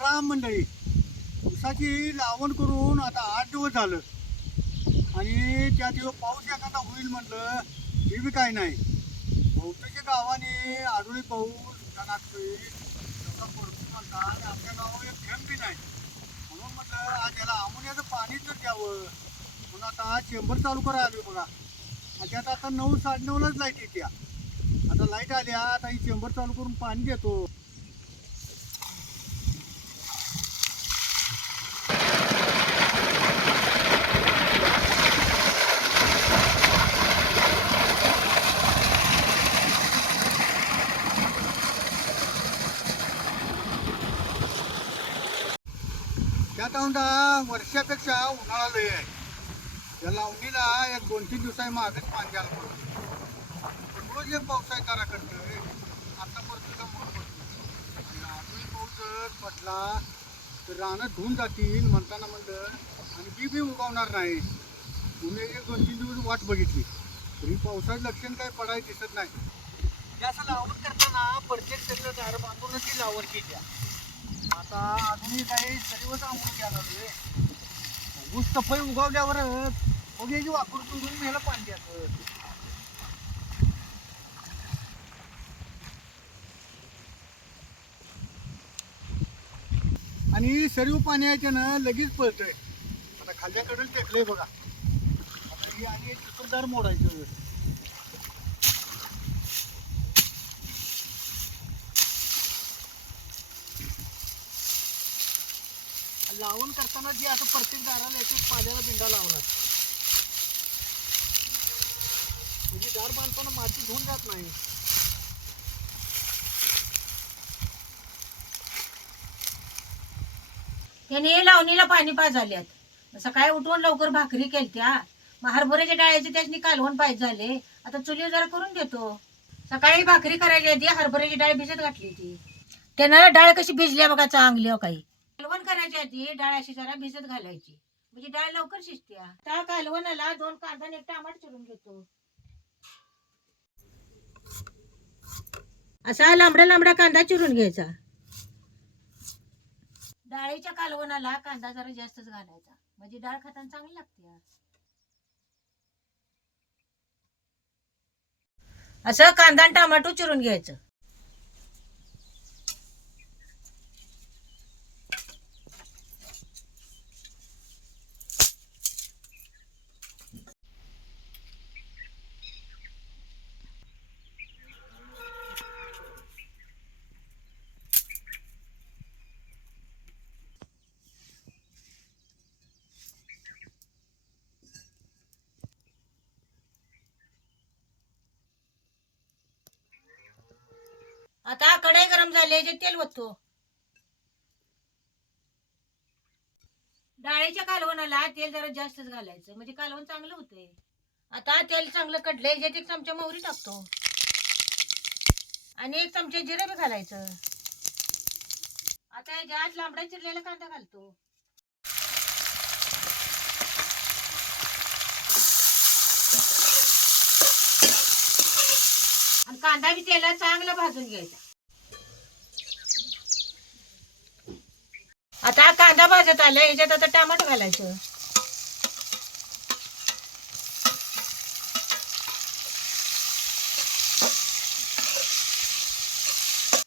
राम मंडळी. ऊसाची लावण करून आता 8 दिवस झालं आणि त्या दिवस पाऊस एखादा होईल म्हटलं हे बी काय नाही. बहुतेक गावाने आजूनी पाऊस लागतोय त्याचा पडतो म्हणता आणि आमच्या गावावर एक थेंब बी नाही. म्हणून म्हटलं आज याला अमोनियाचं पाणीच तर द्यावं म्हणून आता चेंबर चालू करायला आलो बघा. आणि त्यात आता 9 9:30लाच लाईट येते. आता लाईट आल्या आता ही चेंबर चालू करून पाणी देतो. त्यात औंधा वर्षापेक्षा उन्हाळा लय आहे. या लावणीला एक 2-3 दिवसांनी मागच पाणी द्यायला पडतं. रोज एक पावसाळी तारा करतोय आता पडतो का म्हणून पडतो. आणि अजूनही पाऊस जर पडला तर रानं धुवून जातील म्हणताना म्हणलं आणि बी उगवणार नाही. तुम्ही 1-2-3 दिवस वाट बघितली तरी पावसाचं लक्षण काही पडायला दिसत नाही. हे असं लावण करताना प्रत्येक सगळं दार बांधूनच ती लावण केली. आता अजूनही काही सर्वच आंघोळ घ्यायला लागलोय. ऊस सफाई उगवल्यावरच मग याची वापर करून ह्याला पाणी द्यायचं. आणि सर्व पाणी आहे त्यानं लगेच पळतंय. आता खाल्ल्याकडे टेकलंय बघा. आता ही आणि एक चिखलदार मोडायचं. लावण करताना जे असं प्रत्येक दाराला एक पाण्याला बिंडा लावला म्हणजे दार बांधताना माती धुवून जात नाही. त्याने लावणीला पाणी पाजाल्यात. सकाळी उठून लवकर भाकरी केलत्या. मग हरभऱ्याच्या डाळ्याचे त्याची कालवण पाहिजे झाले. आता चुलीवर जरा करून घेतो. सकाळी भाकरी करायची आधी हरभऱ्याची डाळ भिजत घातली ती. त्यानं डाळ कशी भिजल्या बघा चांगली. काही कालवण करायची आधी डाळ अशी जरा भिजत घालायची म्हणजे डाळ लवकर शिजत्या. त्या कालवणाला 2 कांदा आणि 1 टमाटर चिरून घेतो. असा लांबडा लांबडा कांदा चिरून घ्यायचा. डाळीच्या कालवणाला कांदा जरा जास्तच घालायचा म्हणजे डाळ खाताना चांगली लागते. असं कांदा आणि टमाटो चिरून घ्यायचं. आता कढई गरम झाली जे तेल ओततो. डाळीच्या कालवणाला तेल जरा जास्तच घालायचं म्हणजे कालवण चांगलं होतंय. आता तेल चांगलं कढलंय याच्यात 1 चमचा मोहरी टाकतो आणि 1 चमचा जिरे बी घालायचं. आता याच्यात लांबडा चिरलेला कांदा घालतो. आणि कांदा बी तेलात चांगला भाजून घ्यायचा. आता कांदा भाजत आला याच्यात आता टमाटर घालायचं.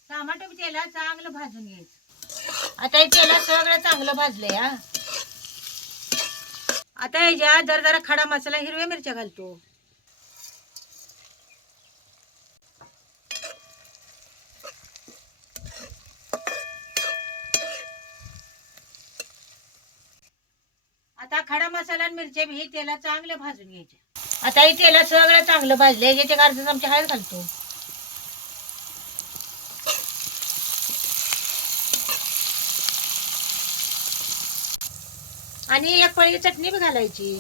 टमाटर बी तेलात चांगलं भाजून घ्यायचं. आता हे तेलात सगळं चांगलं भाजलंय. आता याच्यात जरा जरा खडा मसाला हिरव्या मिरच्या घालतो. आता खडा मसाला आणि मिरच्या बी तेलात चांगलं भाजून घ्यायचे. आता हे तेलात सगळं चांगलं भाजलंय याच्यात 1 अर्धा चमचा हळद घालतो. आणि 1 पळी चटणी बी घालायची.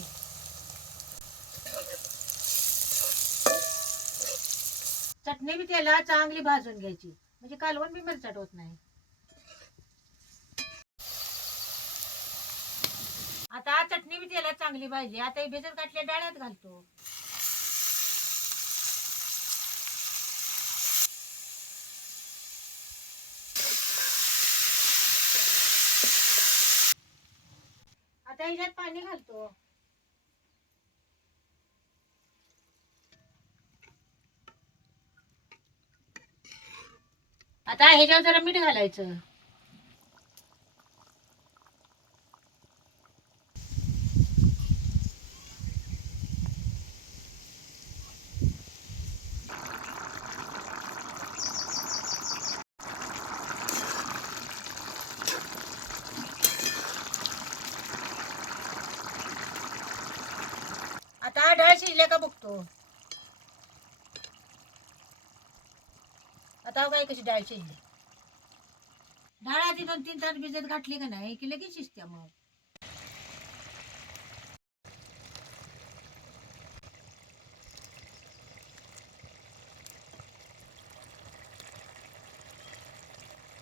चटणी बी तेलात चांगली भाजून घ्यायची म्हणजे कालवण बी मिरचट होत नाही. आता चटणी बी तेलात चांगली भाजली. आता हे भिजत घातल्या डाळ्यात घालतो. आता ह्याच्यात पाणी घालतो. आता ह्याच्यावर जरा मीठ घालायचं. आता डाळ शिजल्या का बघतो. आता काय कशी डाळ शिजली. डाळ आधी 2-3 तास भिजत घातली का नाही की लगेच शिजते मग.